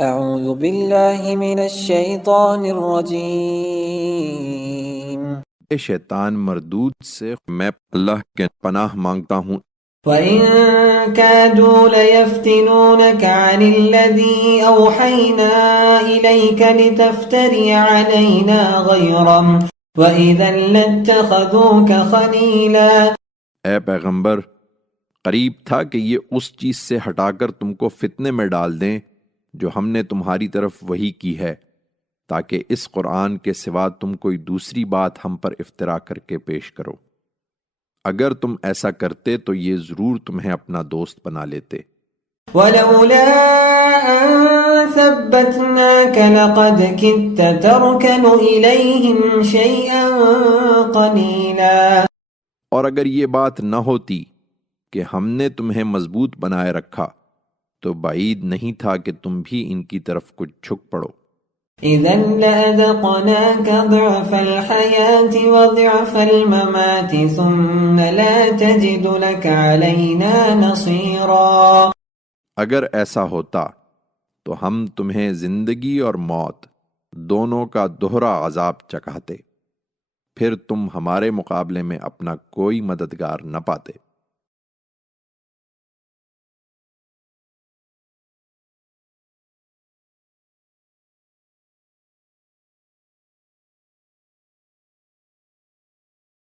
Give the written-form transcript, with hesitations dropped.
اعوذ باللہ من الشیطان الرجیم۔ شیطان مردود سے میں اللہ کے پناہ مانگتا ہوں۔ وَإِن كَادُوا لَيَفْتِنُونَكَ عَنِ الَّذِي أَوْحَيْنَا إِلَيْكَ لِتَفْتَرِيَ عَلَيْنَا غَيْرَهُ وَإِذًا لَاتَّخَذُوكَ خَلِيلًا۔ اے پیغمبر، قریب تھا کہ یہ اس چیز سے ہٹا کر تم کو فتنے میں ڈال دیں جو ہم نے تمہاری طرف وحی کی ہے، تاکہ اس قرآن کے سوا تم کوئی دوسری بات ہم پر افطرا کر کے پیش کرو۔ اگر تم ایسا کرتے تو یہ ضرور تمہیں اپنا دوست بنا لیتے۔ وَلَوْلَا أَن ثَبَّتْنَاكَ لَقَدْ كِدتَّ تَرْكَنُ إِلَيْهِمْ شَيْئًا قَلِيلًا۔ اور اگر یہ بات نہ ہوتی کہ ہم نے تمہیں مضبوط بنائے رکھا تو بعید نہیں تھا کہ تم بھی ان کی طرف کچھ جھک پڑو۔ إِذًا لَأَذَقْنَاكَ ضِعْفَ الْحَيَاةِ وَضِعْفَ الْمَمَاتِ ثُمَّ لَا تَجِدُ لَكَ عَلَيْنَا نَصِيرًا۔ اگر ایسا ہوتا تو ہم تمہیں زندگی اور موت دونوں کا دوہرا عذاب چکھاتے، پھر تم ہمارے مقابلے میں اپنا کوئی مددگار نہ پاتے۔